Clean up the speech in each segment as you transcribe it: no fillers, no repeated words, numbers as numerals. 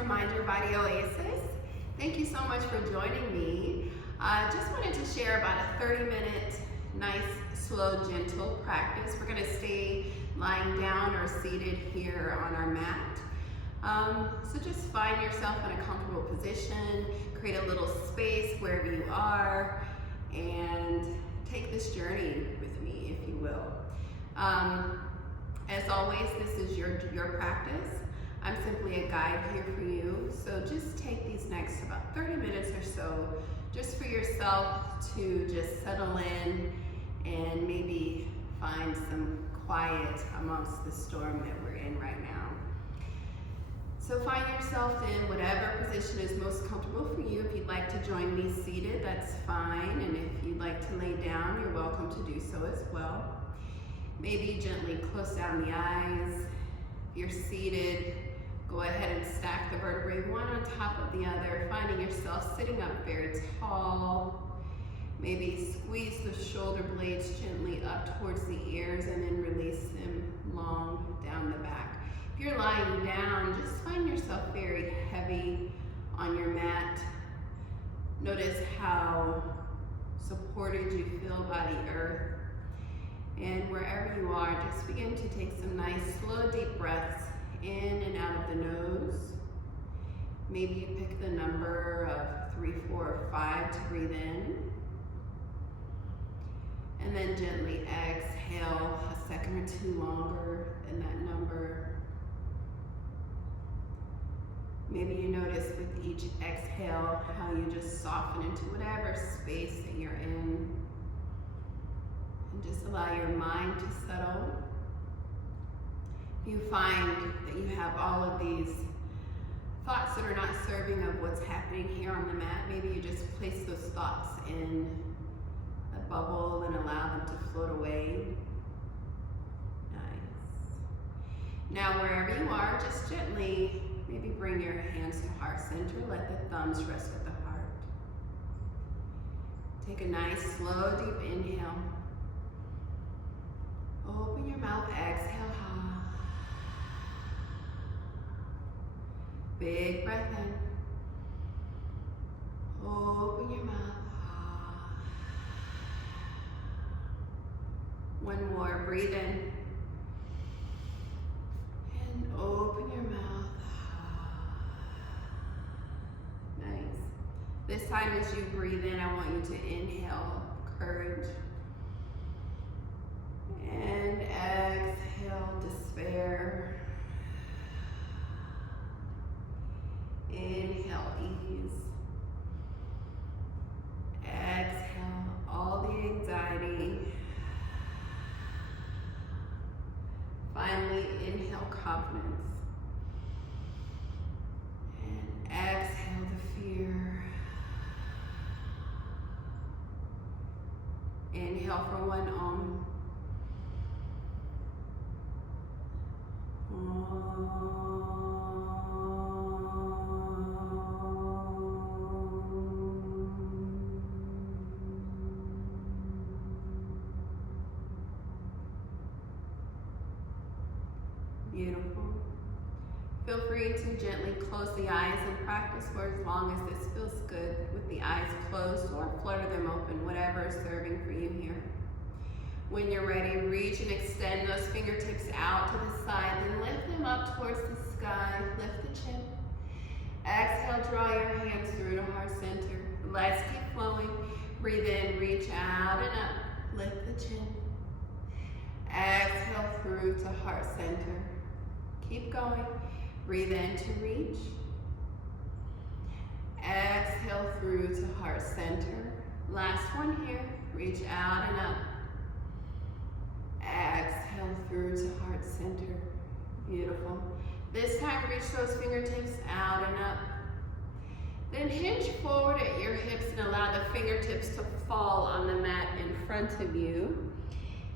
for Mind Your Body Oasis. Thank you so much for joining me. Just wanted to share about a 30-minute nice, slow, gentle practice. We're going to stay lying down or seated here on our mat. So just find yourself in a comfortable position, create a little space wherever you are, and take this journey with me, if you will. As always, this is your practice. I'm simply a guide here for you. So just take these next about 30 minutes or so just for yourself to just settle in and maybe find some quiet amongst the storm that we're in right now. So find yourself in whatever position is most comfortable for you. If you'd like to join me seated, that's fine. And if you'd like to lay down, you're welcome to do so as well. Maybe gently close down the eyes. If you're seated, go ahead and stack the vertebrae one on top of the other, finding yourself sitting up very tall. Maybe squeeze the shoulder blades gently up towards the ears and then release them long down the back. If you're lying down, just find yourself very heavy on your mat. Notice how supported you feel by the earth. And wherever you are, just begin to take some nice, slow, deep breaths in and out of the nose. Maybe you pick the number of 3, 4, or 5 to breathe in. And then gently exhale a second or two longer than that number. Maybe you notice with each exhale how you just soften into whatever space that you're in. And just allow your mind to settle. If you find that you have all of these thoughts that are not serving of what's happening here on the mat, maybe you just place those thoughts in a bubble and allow them to float away. Nice. Now wherever you are, just gently maybe bring your hands to heart center. Let the thumbs rest at the heart. Take a nice, slow, deep inhale. Open your mouth, exhale. Big breath in. Open your mouth. One more, breathe in. And open your mouth. Nice. This time as you breathe in, I want you to inhale courage. And exhale despair. Inhale ease. Exhale all the anxiety. Finally, inhale confidence. And exhale the fear. Inhale for one om. Beautiful. Feel free to gently close the eyes and practice for as long as this feels good with the eyes closed, or flutter them open, whatever is serving for you here. When you're ready, reach and extend those fingertips out to the side, then lift them up towards the sky. Lift the chin. Exhale, draw your hands through to heart center. Let's keep flowing. Breathe in, reach out and up. Lift the chin. Exhale through to heart center. Keep going. Breathe in to reach. Exhale through to heart center. Last one here. Reach out and up. Exhale through to heart center. Beautiful. This time reach those fingertips out and up. Then hinge forward at your hips and allow the fingertips to fall on the mat in front of you.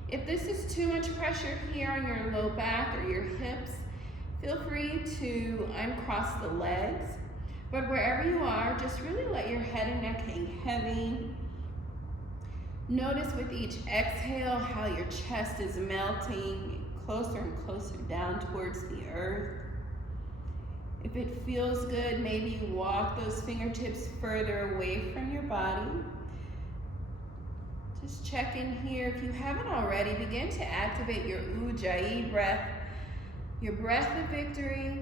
If this is too much pressure here on your low back or your hips, feel free to uncross the legs. But wherever you are, just really let your head and neck hang heavy. Notice with each exhale how your chest is melting closer and closer down towards the earth. If it feels good, maybe walk those fingertips further away from your body. Just check in here. If you haven't already, begin to activate your Ujjayi breath, your breath of victory.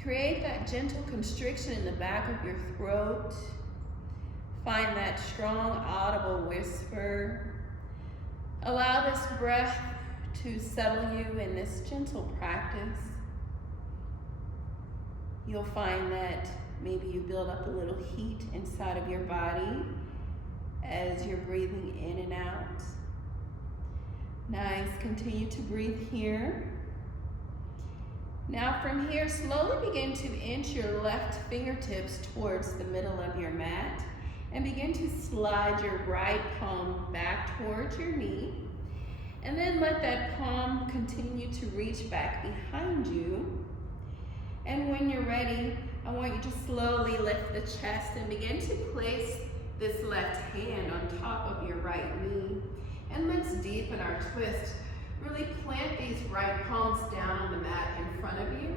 Create that gentle constriction in the back of your throat. Find that strong, audible whisper. Allow this breath to settle you in this gentle practice. You'll find that maybe you build up a little heat inside of your body as you're breathing in and out. Nice, continue to breathe here. Now from here, slowly begin to inch your left fingertips towards the middle of your mat and begin to slide your right palm back towards your knee. And then let that palm continue to reach back behind you. And when you're ready, I want you to slowly lift the chest and begin to place this left hand on top of your right knee. And let's deepen our twist. Really plant these right palms down on the mat in front of you.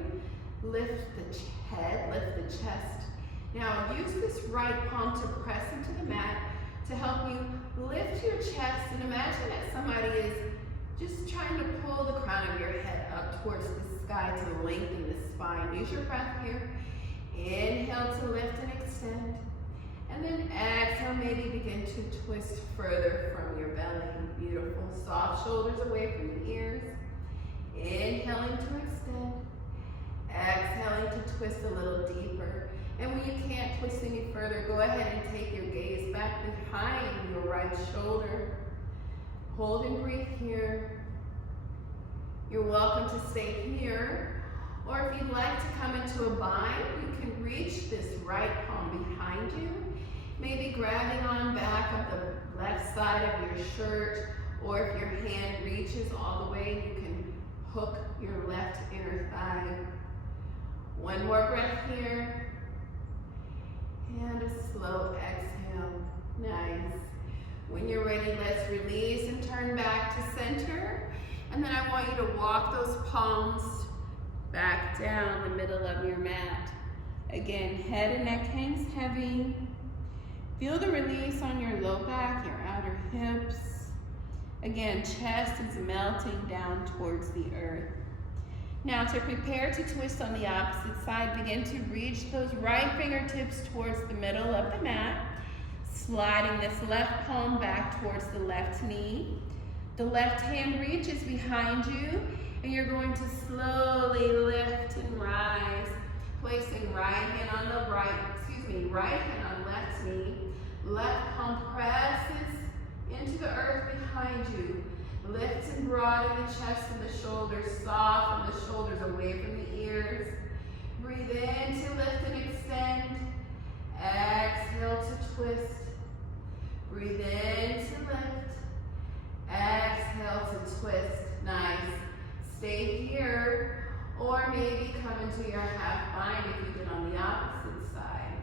Lift the head, lift the chest. Now use this right palm to press into the mat to help you lift your chest, and imagine that somebody is just trying to pull the crown of your head up towards the sky to lengthen the spine. Use your breath here. Inhale to lift and extend. And then exhale, maybe begin to twist further from your belly. Beautiful. Soft shoulders away from the ears. Inhaling to extend. Exhaling to twist a little deeper. And when you can't twist any further, go ahead and take your gaze back behind your right shoulder. Hold and breathe here. You're welcome to stay here. Or if you'd like to come into a bind, you can reach this right palm behind you. Maybe grabbing on back of the left side of your shirt, or if your hand reaches all the way, you can hook your left inner thigh. One more breath here. And a slow exhale. Nice. When you're ready, let's release and turn back to center. And then I want you to walk those palms back down the middle of your mat. Again, head and neck hangs heavy. Feel the release on your low back, your outer hips. Again, chest is melting down towards the earth. Now to prepare to twist on the opposite side, begin to reach those right fingertips towards the middle of the mat, sliding this left palm back towards the left knee. The left hand reaches behind you, and you're going to slowly lift and rise, placing right hand on the right hand on left knee. Left palm presses into the earth behind you. Lift and broaden the chest and the shoulders, soften the shoulders away from the ears. Breathe in to lift and extend. Exhale to twist. Breathe in to lift. Exhale to twist. Nice. Stay here, or maybe come into your half bind if you did on the opposite side.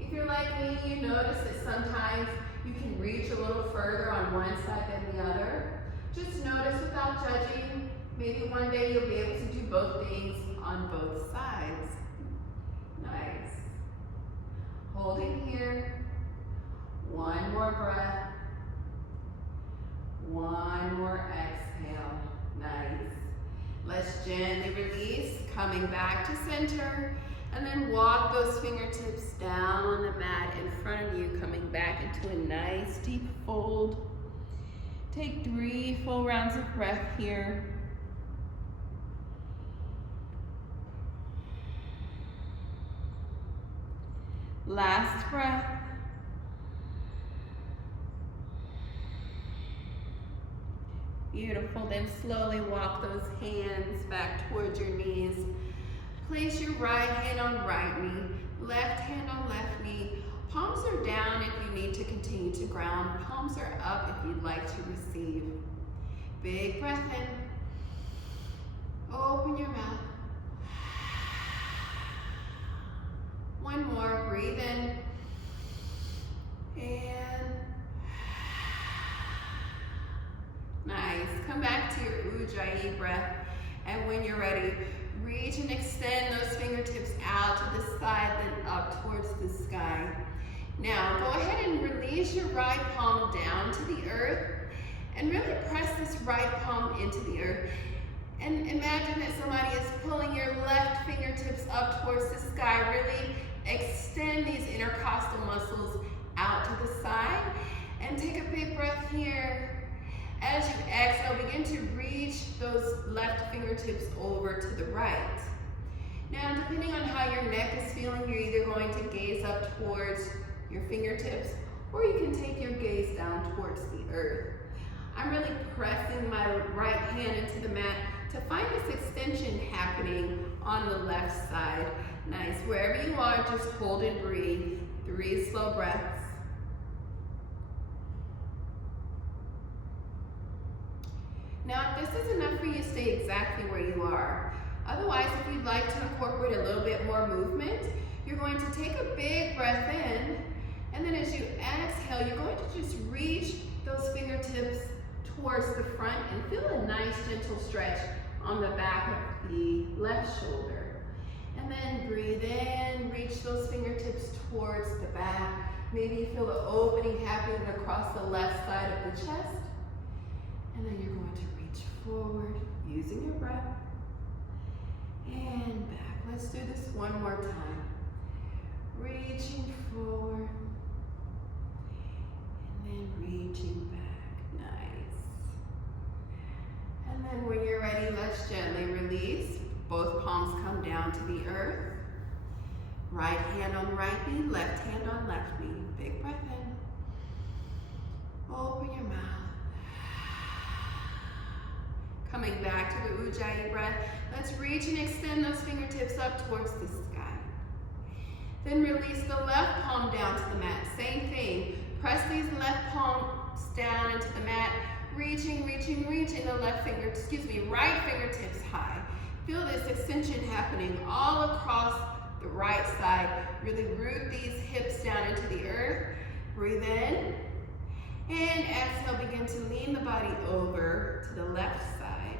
If you're like me, you notice that sometimes you can reach a little further on one side than the other. Just notice without judging. Maybe one day you'll be able to do both things on both sides. Nice. Holding here. One more breath. One more exhale. Nice. Let's gently release, coming back to center. And then walk those fingertips down on the mat in front of you, coming back into a nice deep fold. Take 3 full rounds of breath here. Last breath. Beautiful. Then slowly walk those hands back towards your knees. Place your right hand on right knee, left hand on left knee. Palms are down if you need to continue to ground. Palms are up if you'd like to receive. Big breath in. Open your mouth. One more, breathe in. And nice. Come back to your Ujjayi breath. And when you're ready, reach and extend those fingertips out to the side, then up towards the sky. Now, go ahead and release your right palm down to the earth and really press this right palm into the earth. And imagine that somebody is pulling your left fingertips up towards the sky. Really extend these intercostal muscles out to the side. And take a big breath here. As you exhale, begin to reach those left fingertips over to the right. Now, depending on how your neck is feeling, you're either going to gaze up towards your fingertips, or you can take your gaze down towards the earth. I'm really pressing my right hand into the mat to find this extension happening on the left side. Nice. Wherever you are, just hold and breathe. 3 slow breaths. Now, if this is enough for you, stay exactly where you are. Otherwise, if you'd like to incorporate a little bit more movement, you're going to take a big breath in, and then as you exhale, you're going to just reach those fingertips towards the front and feel a nice gentle stretch on the back of the left shoulder. And then breathe in, reach those fingertips towards the back. Maybe you feel an opening happening across the left side of the chest. And then you're going to reach forward using your breath. And back. Let's do this one more time. Reaching forward. And then reaching back. Nice. And then when you're ready, let's gently release. Both palms come down to the earth. Right hand on right knee, left hand on left knee. Big breath in. Open your mouth. Coming back to the Ujjayi breath, let's reach and extend those fingertips up towards the sky. Then release the left palm down to the mat. Same thing. Press these left palms down into the mat, reaching the right fingertips high. Feel this extension happening all across the right side. Really root these hips down into the earth. Breathe in. And exhale, begin to lean the body over to the left side.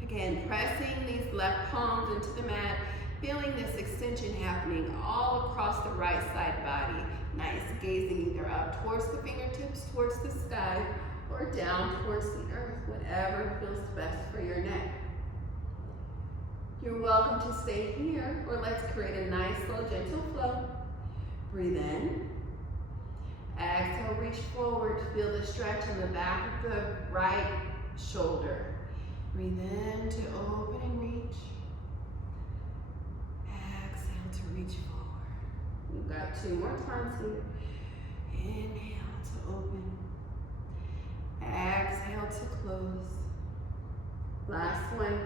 Again, pressing these left palms into the mat, feeling this extension happening all across the right side body. Nice, gazing either up towards the fingertips, towards the sky, or down towards the earth, whatever feels best for your neck. You're welcome to stay here, or let's create a nice little gentle flow. Breathe in. Exhale, reach forward to feel the stretch in the back of the right shoulder. Breathe in to open and reach. Exhale to reach forward. We've got 2 more times here. Inhale to open. Exhale to close. Last one.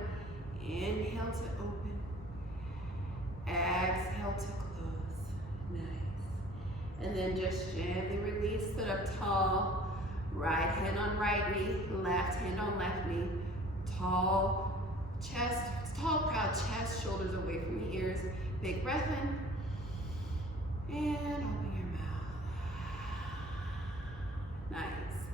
Inhale to open. Exhale to close. Nice. And then just gently release, sit up tall. Right hand on right knee, left hand on left knee. Tall chest, tall proud chest, shoulders away from the ears. Big breath in. And open your mouth. Nice.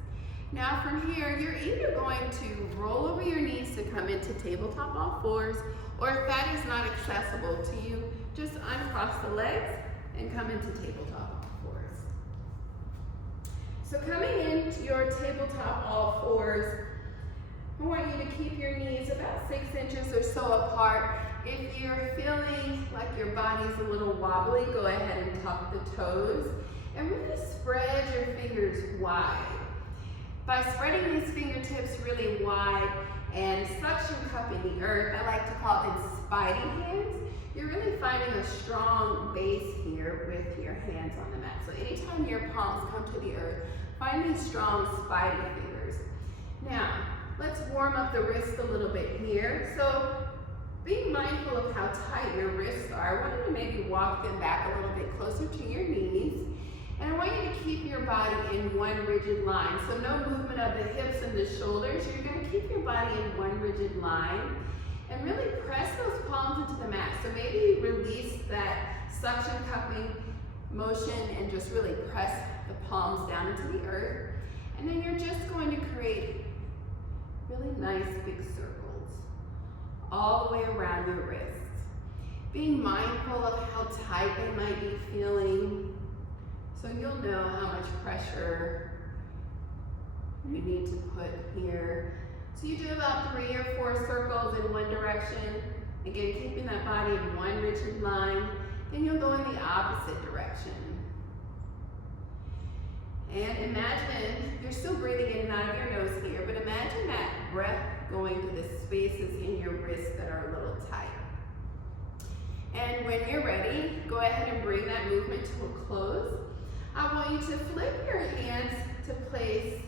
Now from here, you're either going to roll over your knees to come into tabletop all fours, or if that is not accessible to you, just uncross the legs and come into tabletop all fours. So coming into your tabletop all fours, I want you to keep your knees about 6 inches or so apart. If you're feeling like your body's a little wobbly, go ahead and tuck the toes and really spread your fingers wide. By spreading these fingertips really wide and suction cupping the earth, I like to call them spidey hands, you're really finding a strong base here with your hands on the mat. So anytime your palms come to the earth, find these strong spidey fingers. Now, let's warm up the wrists a little bit here. So be mindful of how tight your wrists are. I want you to maybe walk them back a little bit closer to your knees. And I want you to keep your body in one rigid line. So no movement of the hips and the shoulders. You're going to keep your body in one rigid line. And really press those palms into the mat. So maybe you release that suction cupping motion and just really press the palms down into the earth. And then you're just going to create really nice big circles all the way around your wrists. Being mindful of how tight they might be feeling, so you'll know how much pressure you need to put here. So you do about 3 or 4 circles in one direction. Again, keeping that body in one rigid line. Then you'll go in the opposite direction. And imagine, you're still breathing in and out of your nose here, but imagine that breath going to the spaces in your wrists that are a little tight. And when you're ready, go ahead and bring that movement to a close. I want you to flip your hands to place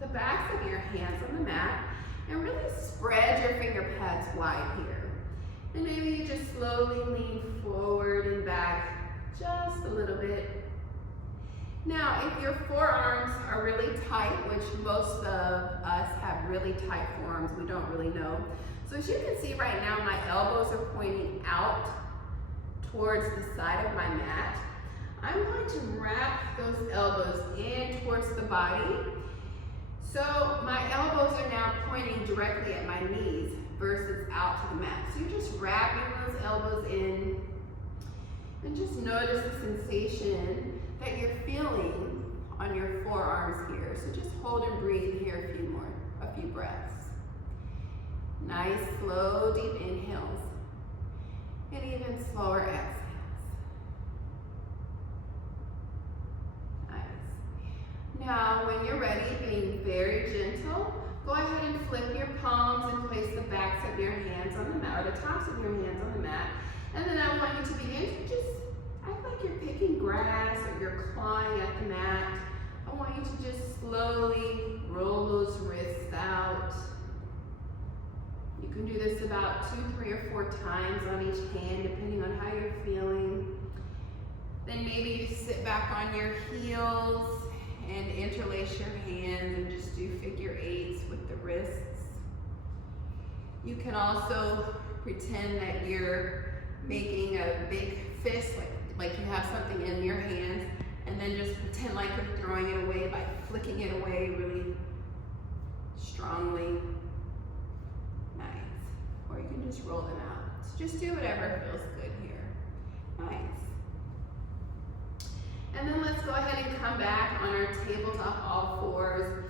the backs of your hands on the mat and really spread your finger pads wide here. And maybe you just slowly lean forward and back just a little bit. Now, if your forearms are really tight, which most of us have really tight forearms, we don't really know. So as you can see right now, my elbows are pointing out towards the side of my mat. I'm going to wrap those elbows in towards the body. So my elbows are now pointing directly at my knees versus out to the mat. So you're just wrapping those elbows in and just notice the sensation that you're feeling on your forearms here. So just hold and breathe here a few breaths. Nice, slow, deep inhales and even slower exhales. Now, when you're ready, being very gentle, go ahead and flip your palms and place the backs of your hands on the mat, or the tops of your hands on the mat. And then I want you to begin to just act like you're picking grass or you're clawing at the mat. I want you to just slowly roll those wrists out. You can do this about 2, 3, or 4 times on each hand, depending on how you're feeling. Then maybe you sit back on your heels and interlace your hands and just do figure 8s with the wrists. You can also pretend that you're making a big fist, like you have something in your hands, and then just pretend like you're throwing it away by flicking it away really strongly. Nice. Or you can just roll them out. So just do whatever feels good here. Nice. And then let's go ahead and come back on our tabletop all fours.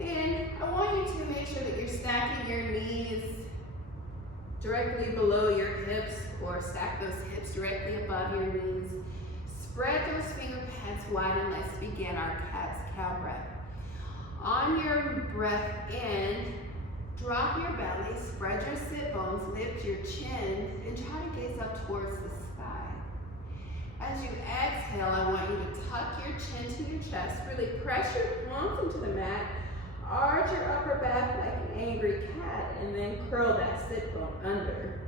And I want you to make sure that you're stacking your knees directly below your hips, or stack those hips directly above your knees. Spread those finger pads wide and let's begin our cat's cow breath. On your breath in, drop your belly, spread your sit bones, lift your chin, and try to gaze up towards the sky. As you exhale, I want you to tuck your chin to your chest, really press your palms into the mat, arch your upper back like an angry cat, and then curl that sit bone under.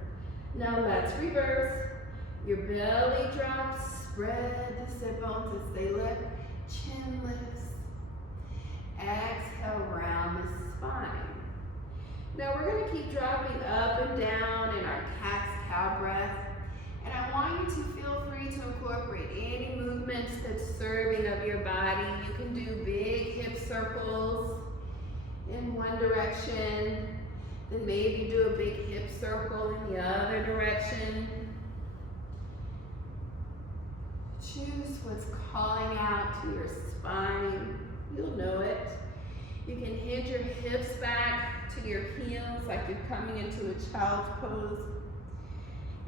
Now let's reverse. Your belly drops, spread the sit bones as they lift, chin lifts. Exhale, round the spine. Now we're going to keep dropping up and down in our cat's cow breath. And I want you to feel free to incorporate any movements that's serving of your body. You can do big hip circles in one direction, then maybe do a big hip circle in the other direction. Choose what's calling out to your spine. You'll know it. You can hinge your hips back to your heels like you're coming into a child's pose.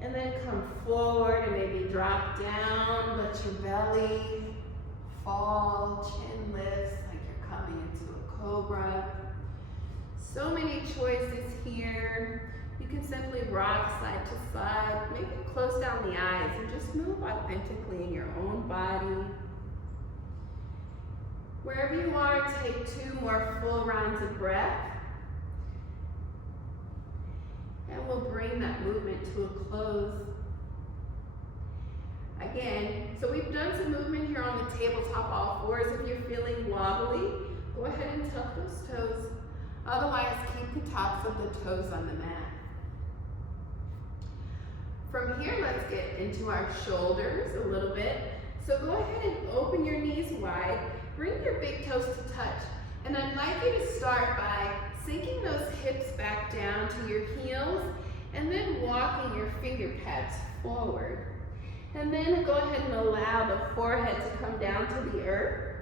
And then come forward and maybe drop down, let your belly fall, chin lifts like you're coming into a cobra. So many choices here. You can simply rock side to side, maybe close down the eyes and just move authentically in your own body. Wherever you are, take 2 more full rounds of breath. And we'll bring that movement to a close. Again, so we've done some movement here on the tabletop all fours. If you're feeling wobbly, go ahead and tuck those toes. Otherwise, keep the tops of the toes on the mat. From here, let's get into our shoulders a little bit. So go ahead and open your knees wide. Bring your big toes to touch. And I'd like you to start by sinking those hips back down to your heels And then walking your finger pads forward. And then go ahead and allow the forehead to come down to the earth.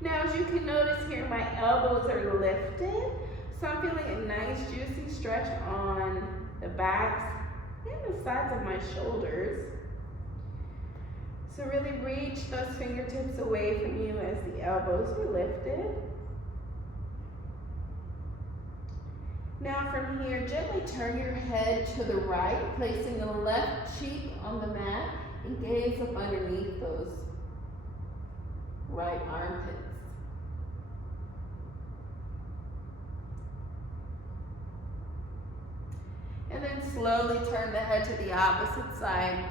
Now, as you can notice here, my elbows are lifted. So I'm feeling a nice juicy stretch on the backs and the sides of my shoulders. So really reach those fingertips away from you as the elbows are lifted. Now from here, gently turn your head to the right, placing the left cheek on the mat and gaze up underneath those right armpits. And then slowly turn the head to the opposite side.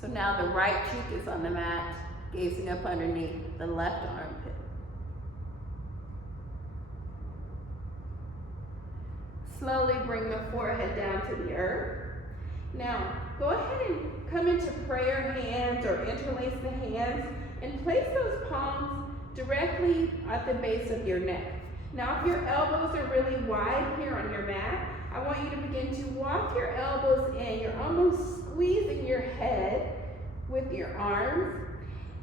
So now the right cheek is on the mat, gazing up underneath the left armpit. Slowly bring the forehead down to the earth. Now, go ahead and come into prayer hands or interlace the hands and place those palms directly at the base of your neck. Now, if your elbows are really wide here on your mat, I want you to begin to walk your elbows in. You're almost squeezing your head with your arms.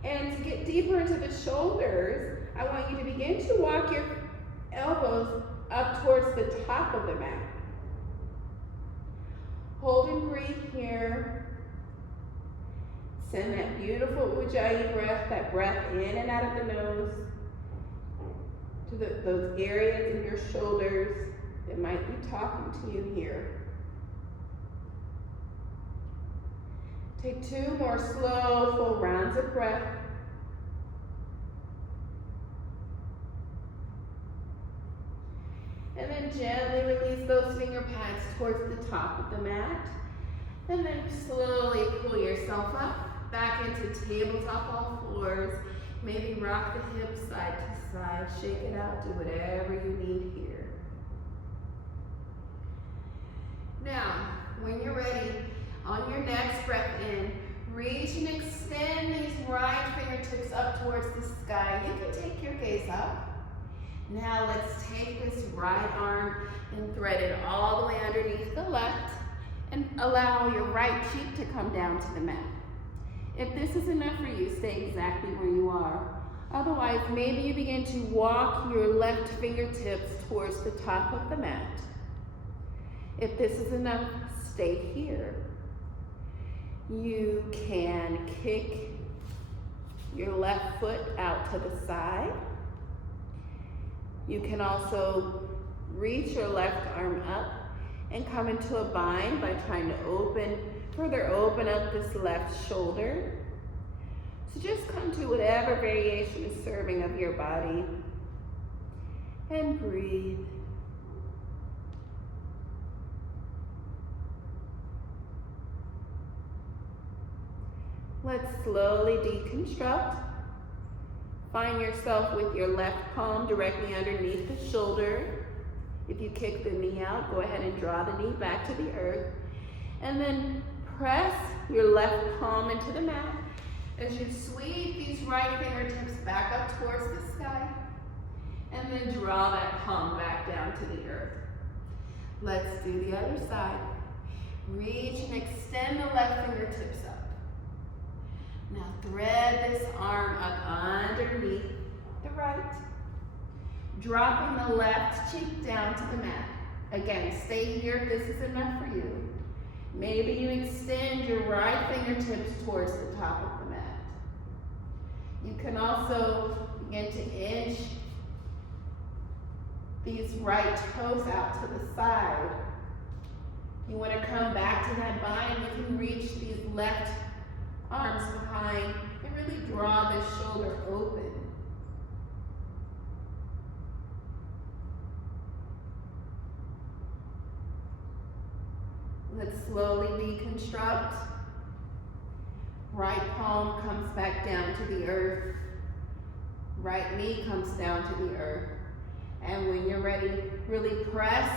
And to get deeper into the shoulders, I want you to begin to walk your elbows up towards the top of the mat. Hold and breathe here. Send that beautiful Ujjayi breath, that breath in and out of the nose to those areas in your shoulders that might be talking to you here. Take 2 more slow, full rounds of breath. And then gently release those finger pads towards the top of the mat. And then slowly pull yourself up, back into tabletop all fours. Maybe rock the hips side to side, shake it out, do whatever you need here. Now, when you're ready, on your next breath in, reach and extend these right fingertips up towards the sky. You can take your gaze up. Now let's take this right arm and thread it all the way underneath the left and allow your right cheek to come down to the mat. If this is enough for you, stay exactly where you are. Otherwise, maybe you begin to walk your left fingertips towards the top of the mat. If this is enough, stay here. You can kick your left foot out to the side. You can also reach your left arm up and come into a bind by trying to further open up this left shoulder. So just come to whatever variation is serving of your body and breathe. Let's slowly deconstruct. Find yourself with your left palm directly underneath the shoulder. If you kick the knee out, go ahead and draw the knee back to the earth. And then press your left palm into the mat as you sweep these right fingertips back up towards the sky. And then draw that palm back down to the earth. Let's do the other side. Reach and extend the left fingertips up. Now thread this arm up underneath the right, dropping the left cheek down to the mat. Again, stay here if this is enough for you. Maybe you extend your right fingertips towards the top of the mat. You can also begin to inch these right toes out to the side. You want to come back to that bind, you can reach these left arms behind and really draw this shoulder open. Let's slowly deconstruct. Right palm comes back down to the earth. Right knee comes down to the earth. And when you're ready, really press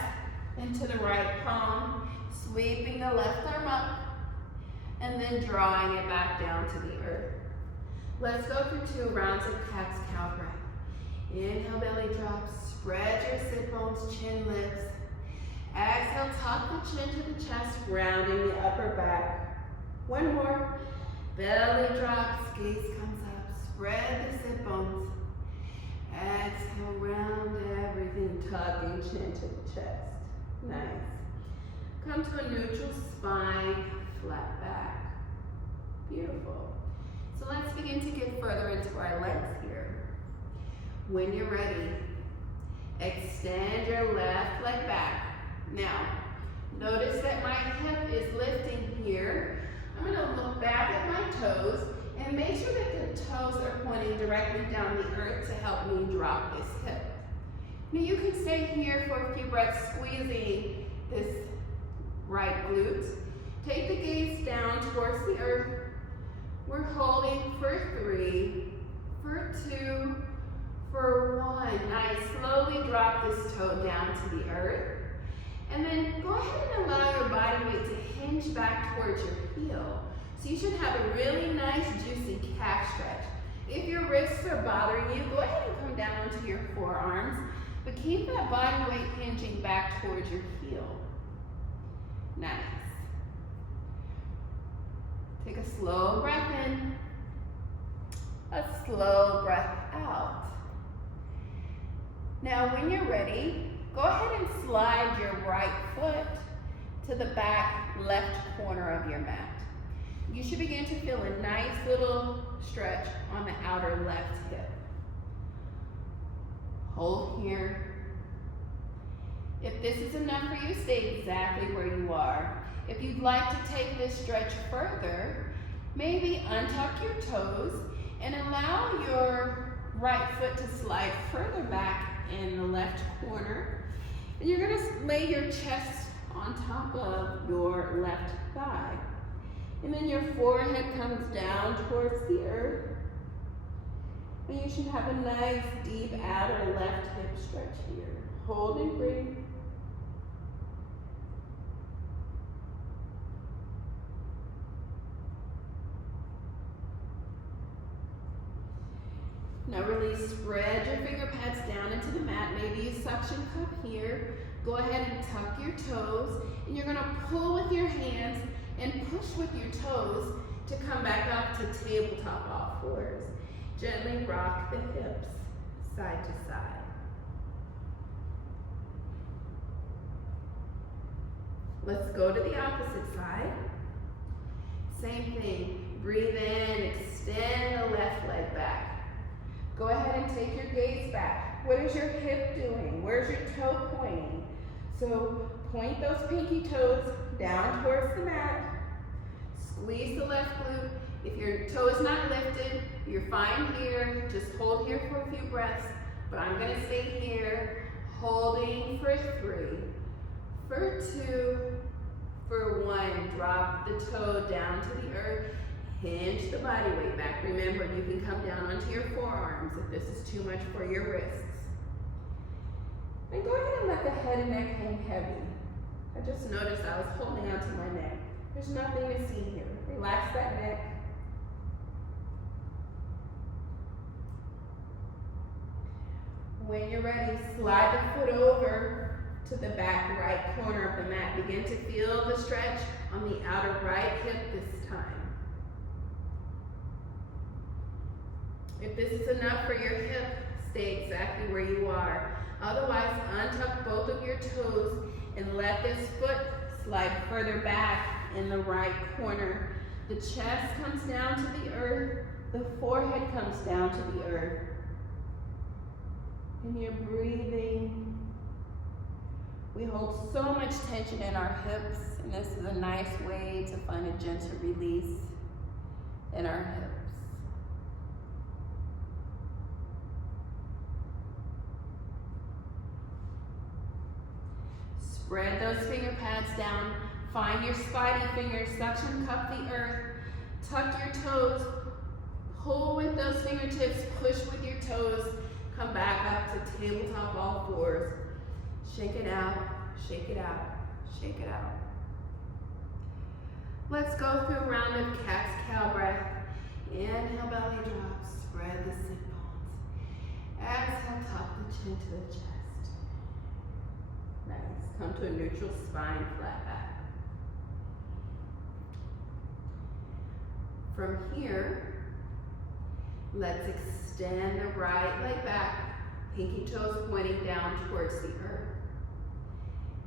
into the right palm, sweeping the left arm up, and then drawing it back down to the earth. Let's go through 2 rounds of cat's cow breath. Inhale, belly drop, spread your sit bones, chin lifts. Exhale, top the the chin to the chest, rounding the upper back. One more. Belly drops, gaze comes up. Spread the sit bones. Exhale, round everything, tucking chin to the chest. Nice. Come to a neutral spine, flat back. Beautiful. So let's begin to get further into our legs here. When you're ready, extend your left leg back. Now, notice that my hip is lifting here. I'm gonna look back at my toes and make sure that the toes are pointing directly down the earth to help me drop this hip. Now you can stay here for a few breaths, squeezing this right glute. Take the gaze down towards the earth. We're holding for 3, for 2, for 1. Nice, slowly drop this toe down to the earth. And then go ahead and allow your body weight to hinge back towards your heel. So you should have a really nice, juicy calf stretch. If your wrists are bothering you, go ahead and come down onto your forearms, but keep that body weight hinging back towards your heel. Nice. Take a slow breath in, a slow breath out. Now when you're ready, go ahead and slide your right foot to the back left corner of your mat. You should begin to feel a nice little stretch on the outer left hip. Hold here. If this is enough for you, stay exactly where you are. If you'd like to take this stretch further, maybe untuck your toes and allow your right foot to slide further back in the left corner. And you're gonna lay your chest on top of your left thigh. And then your forehead comes down towards the earth. And you should have a nice deep outer left hip stretch here. Hold and breathe. Now release, spread your finger pads down into the mat. Maybe you suction cup here. Go ahead and tuck your toes. And you're gonna pull with your hands and push with your toes to come back up to tabletop all fours. Gently rock the hips side to side. Let's go to the opposite side. Same thing. Breathe in, extend the left leg back. Go ahead and take your gaze back. What is your hip doing? Where's your toe pointing? So point those pinky toes down towards the mat. Squeeze the left glute. If your toe is not lifted, you're fine here. Just hold here for a few breaths. But I'm gonna stay here, holding for 3, for 2, for 1. Drop the toe down to the earth. Hinge the body weight back. Remember, you can come down onto your forearms if this is too much for your wrists. And go ahead and let the head and neck hang heavy. I just noticed I was holding onto my neck. There's nothing to see here. Relax that neck. When you're ready, slide the foot over to the back right corner of the mat. Begin to feel the stretch on the outer right hip this time. If this is enough for your hip, stay exactly where you are. Otherwise, untuck both of your toes and let this foot slide further back in the right corner. The chest comes down to the earth. The forehead comes down to the earth. And you're breathing. We hold so much tension in our hips, and this is a nice way to find a gentle release in our hips. Spread those finger pads down. Find your spidey fingers, suction cup the earth. Tuck your toes. Pull with those fingertips. Push with your toes. Come back up to tabletop all fours. Shake it out, shake it out, shake it out. Let's go through a round of cat's cow breath. Inhale, belly drop. Spread the sit bones. Exhale, top the chin to the chest. Nice. Come to a neutral spine, flat back. From here, let's extend the right leg back, pinky toes pointing down towards the earth.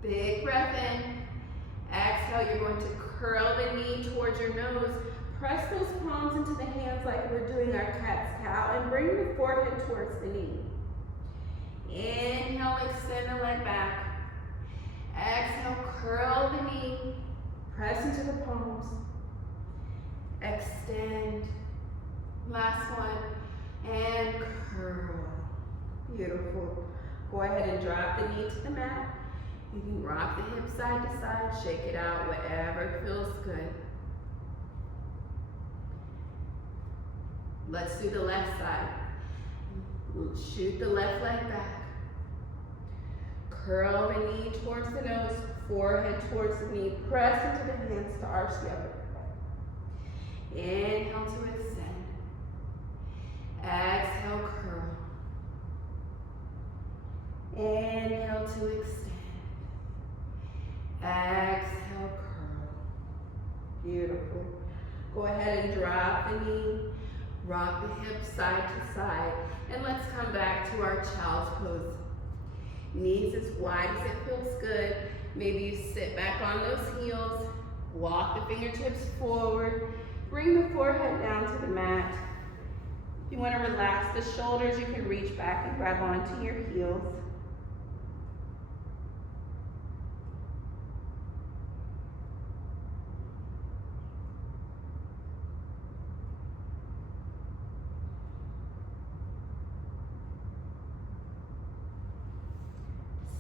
Big breath in. Exhale, you're going to curl the knee towards your nose. Press those palms into the hands like we're doing our cat's cow and bring the forehead towards the knee. Inhale, extend the leg back. Exhale, curl the knee. Press into the palms. Extend. Last one. And curl. Beautiful. Go ahead and drop the knee to the mat. You can rock the hips side to side, shake it out, whatever feels good. Let's do the left side. Shoot the left leg back. Curl the knee towards the nose, forehead towards the knee. Press into the hands to arch the upper back. Inhale to extend. Exhale, curl. Inhale to extend. Exhale, curl. Beautiful. Go ahead and drop the knee. Rock the hips side to side. And let's come back to our child's pose. Knees as wide as it feels good. Maybe you sit back on those heels. Walk the fingertips forward. Bring the forehead down to the mat. If you want to relax the shoulders, you can reach back and grab onto your heels.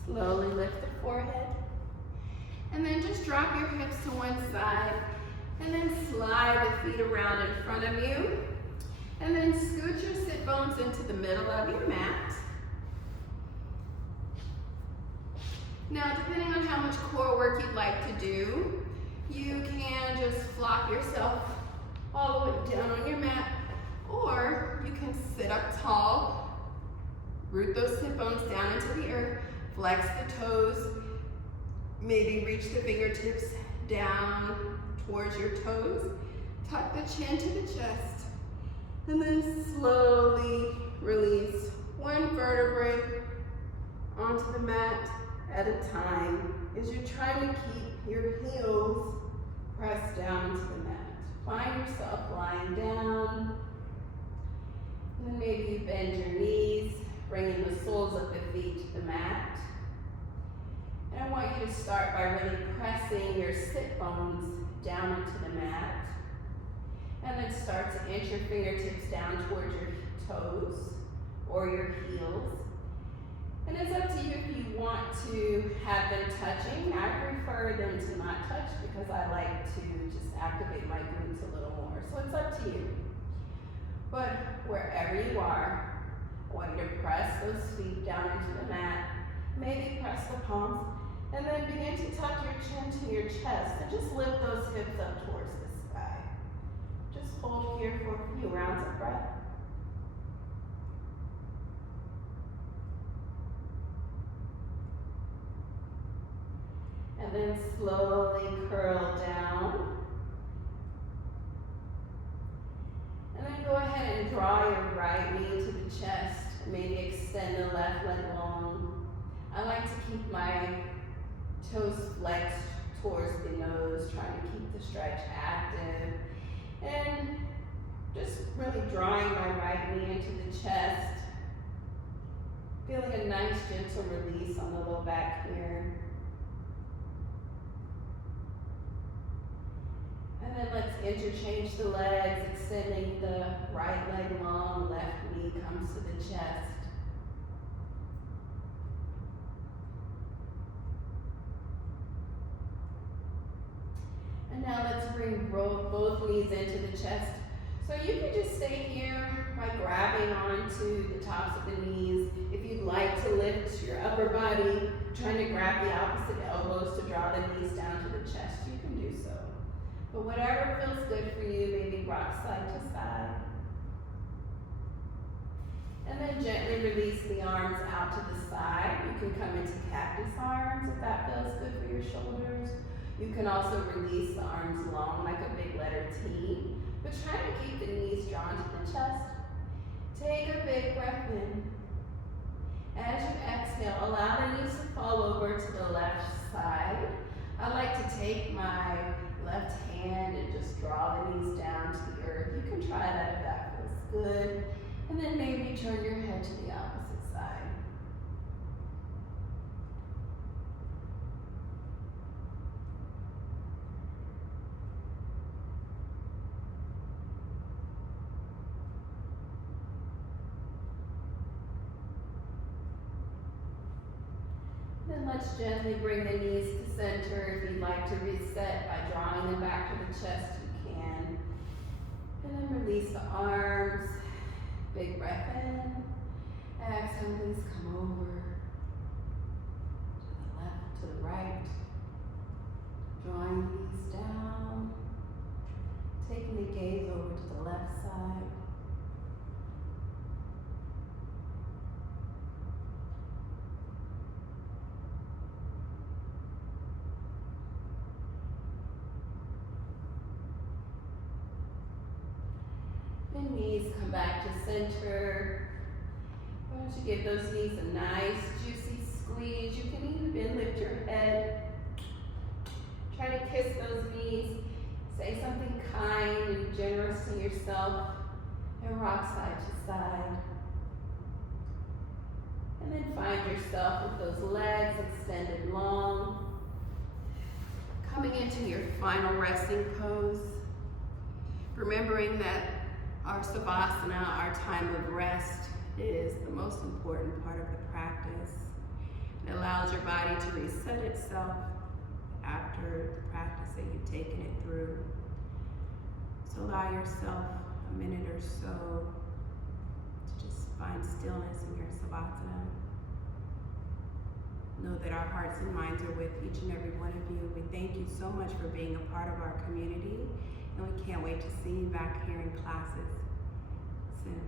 Slowly lift the forehead. And then just drop your hips to one side. And then slide the feet around in front of you. And then scoot your sit bones into the middle of your mat. Now, depending on how much core work you'd like to do, you can just flop yourself all the way down on your mat. Or you can sit up tall, root those sit bones down into the earth. Flex the toes, maybe reach the fingertips down towards your toes. Tuck the chin to the chest. And then slowly release one vertebrae onto the mat at a time as you're trying to keep your heels pressed down into the mat. Find yourself lying down. And then maybe you bend your knees, bringing the soles of the feet to the mat. And I want you to start by really pressing your sit bones down into the mat. And then start to inch your fingertips down towards your toes or your heels. And it's up to you if you want to have them touching. I prefer them to not touch because I like to just activate my glutes a little more. So it's up to you. But wherever you are, I want you to press those feet down into the mat. Maybe press the palms. And then begin to tuck your chin to your chest and just lift those hips up towards the sky. Just hold here for a few rounds of breath. And then slowly curl down. And then go ahead and draw your right knee to the chest. Maybe extend the left leg long. I like to keep my toes flexed towards the nose, trying to keep the stretch active. And just really drawing my right knee into the chest. Feeling a nice gentle release on the low back here. And then let's interchange the legs, extending the right leg long, left knee comes to the chest. And now let's bring both knees into the chest. So you can just stay here by grabbing onto the tops of the knees. If you'd like to lift your upper body, trying to grab the opposite elbows to draw the knees down to the chest, you can do so. But whatever feels good for you, maybe rock side to side. And then gently release the arms out to the side. You can come into cactus arms if that feels good for your shoulders. You can also release the arms long like a big letter T, but try to keep the knees drawn to the chest. Take a big breath in. As you exhale, allow the knees to fall over to the left side. I like to take my left hand and just draw the knees down to the earth. You can try that if that feels good. And then maybe turn your head to the opposite side. Then let's gently bring the knees to center. If you'd like to reset by drawing them back to the chest, you can. And then release the arms. Big breath in. Exhale, please come over to the left, to the right. Drawing the knees down. Taking the gaze over to the left side. Then knees come back to center. Why don't you give those knees a nice juicy squeeze. You can even lift your head. Try to kiss those knees. Say something kind and generous to yourself. And rock side to side. And then find yourself with those legs extended long. Coming into your final resting pose. Remembering that our savasana, our time of rest, is the most important part of the practice. It allows your body to reset itself after the practice that you've taken it through. So allow yourself a minute or so to just find stillness in your savasana. Know that our hearts and minds are with each and every one of you. We thank you so much for being a part of our community, and we can't wait to see you back here in classes soon.